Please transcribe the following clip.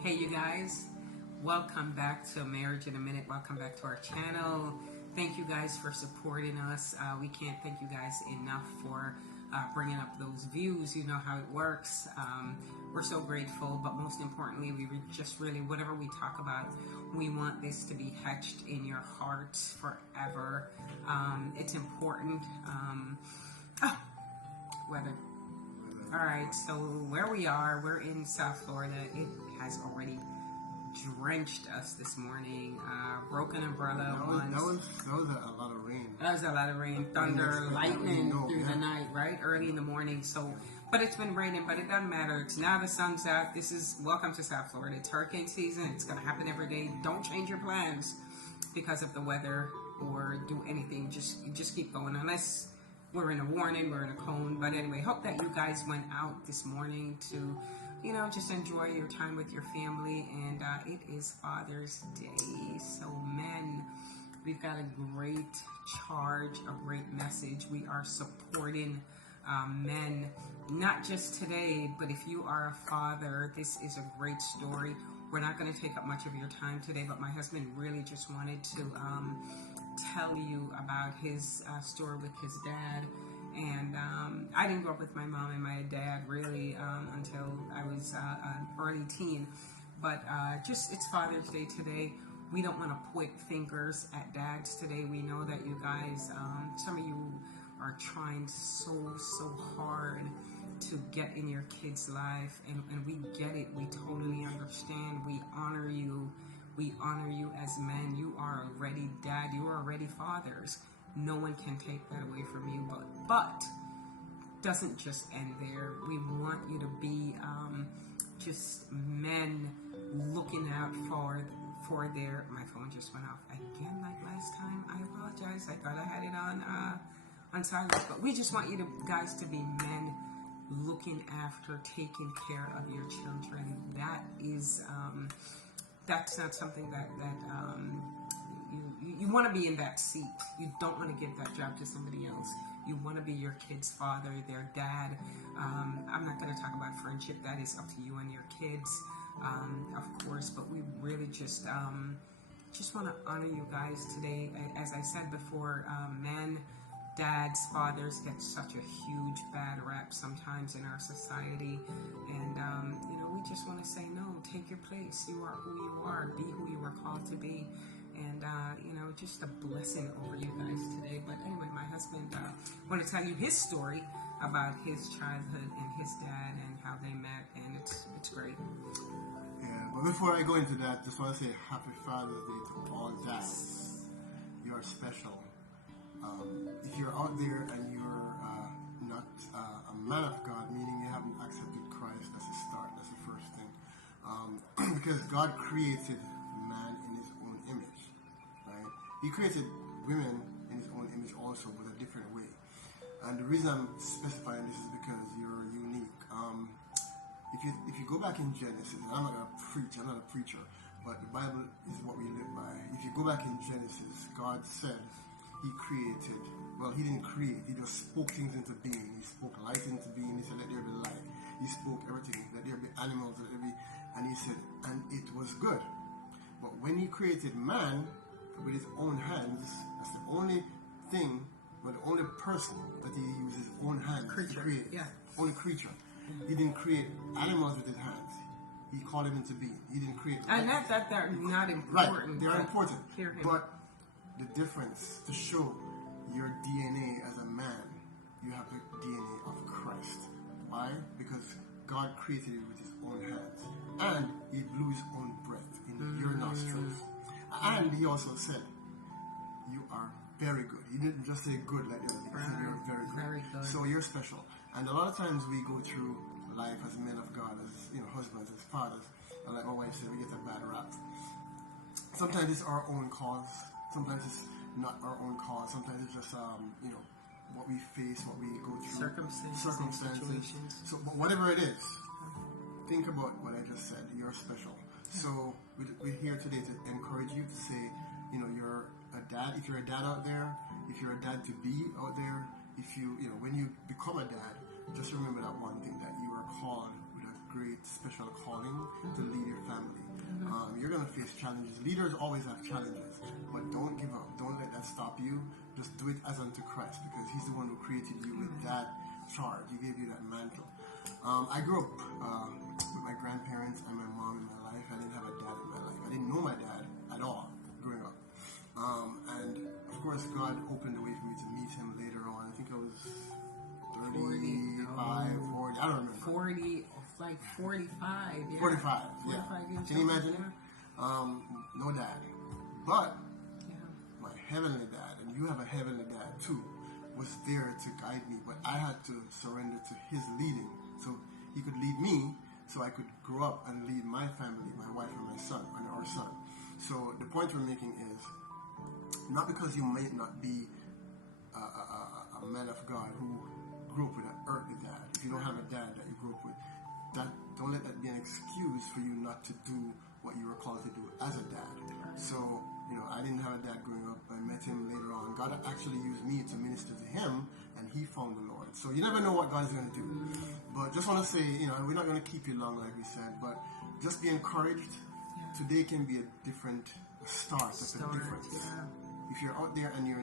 Hey, you guys, welcome back to Marriage in a Minute. Welcome back to our channel. Thank you guys for supporting us. We can't thank you guys enough for bringing up those views. You know how it works. We're so grateful, but most importantly, just really, whatever we talk about, we want this to be etched in your hearts forever. It's important. Weather. All right, so where we are, we're in South Florida. It has already drenched us this morning. Broken umbrella. That was a lot of rain. That was a lot of rain, thunder, lightning through the night, right? Early in the morning. So, but it's been raining, but it doesn't matter. It's now the sun's out. This is welcome to South Florida. It's hurricane season. It's gonna happen every day. Don't change your plans because of the weather or do anything. Just keep going unless we're in a warning, we're in a cone. But anyway, hope that you guys went out this morning to, just enjoy your time with your family. And it is Father's Day. So men, we've got a great charge, a great message. We are supporting men, not just today, but if you are a father, this is a great story. We're not going to take up much of your time today, but my husband really just wanted to tell you about his story with his dad. And I didn't grow up with my mom and my dad really until I was an early teen. But it's Father's Day today. We don't want to point fingers at dads today. We know that you guys, some of you are trying so hard to get in your kid's life, and we get it. We totally understand. We honor you. We honor you as men. You are already dad. You are already fathers. No one can take that away from you. But doesn't just end there. We want you to be just men looking out for their. My phone just went off again like last time. I apologize. I thought I had it on silent. But we just want you guys to be men looking after, taking care of your children. That is. That's not something that you want to be in that seat. You don't want to give that job to somebody else. You want to be your kid's father, their dad. I'm not going to talk about friendship. That is up to you and your kids, of course. But we really just want to honor you guys today. As I said before, men, dads, fathers get such a huge bad rap sometimes in our society, and we just want to say no. Take your place. You are who you are. Be who you were called to be, and just a blessing over you guys today. But anyway, my husband want to tell you his story about his childhood and his dad and how they met, and it's great. Yeah, but before I go into that, just want to say Happy Father's Day to all dads. You are special. If you're out there and you're not a man of God, meaning you haven't accepted Christ, that's a start, that's the first thing. Because God created man in his own image, right? He created women in his own image also, but a different way. And the reason I'm specifying this is because you're unique. If you go back in Genesis, and I'm not a preacher, but the Bible is what we live by. If you go back in Genesis, God said, he created, well, he didn't create, he just spoke things into being. He spoke light into being. He said, let there be light. He spoke everything, let there be animals, and he said, and it was good. But when he created man with his own hands, that's the only thing, but the only person that he used his own hands to create. Yeah. Only creature. He didn't create animals with his hands. He called them into being. He didn't create. And not that they're not important. Right, they are important. But the difference, to show your DNA as a man, you have the DNA of Christ. Why? Because God created you with his own hands, and he blew his own breath in your nostrils. And he also said, you are very good. He didn't just say good like the other thing. He said you're very good. So you're special. And a lot of times we go through life as men of God, as husbands, as fathers, and like my wife said, we get a bad rap. Sometimes it's our own cause. Sometimes it's not our own cause. Sometimes it's just what we face, what we go through, circumstances. So whatever it is, think about what I just said. You're special. So we're here today to encourage you to say, you're a dad. If you're a dad out there, if you're a dad to be out there, if when you become a dad, just remember that one thing, that you are called with great special calling to lead your family. You're going to face challenges. Leaders always have challenges, but don't give up. Don't let that stop you. Just do it as unto Christ, because he's the one who created you with that charge. He gave you that mantle. I grew up with my grandparents and my mom in my life. I didn't have a dad in my life. I didn't know my dad at all growing up. And of course, God opened the way for me to meet him later on. I think I was 35, 40, I don't remember. 40, like 45. Yeah. 45, yeah. 45 years Can you old, imagine? yeah. No dad. But Yeah. my heavenly dad, and you have a heavenly dad too, was there to guide me. But I had to surrender to his leading. So he could lead me, so I could grow up and lead my family, my wife and my son, and our son. So the point we're making is, not because you may not be a man of God who grew up with an earthly dad. If you don't have a dad that you grew up with, don't let that be an excuse for you not to do what you were called to do as a dad. So, I didn't have a dad growing up. I met him later on. God actually used me to minister to him, and he found the Lord. So you never know what God is going to do. But just want to say, we're not going to keep you long, like we said, but just be encouraged. Today can be a different start. That's a difference. Yeah. If you're out there and you're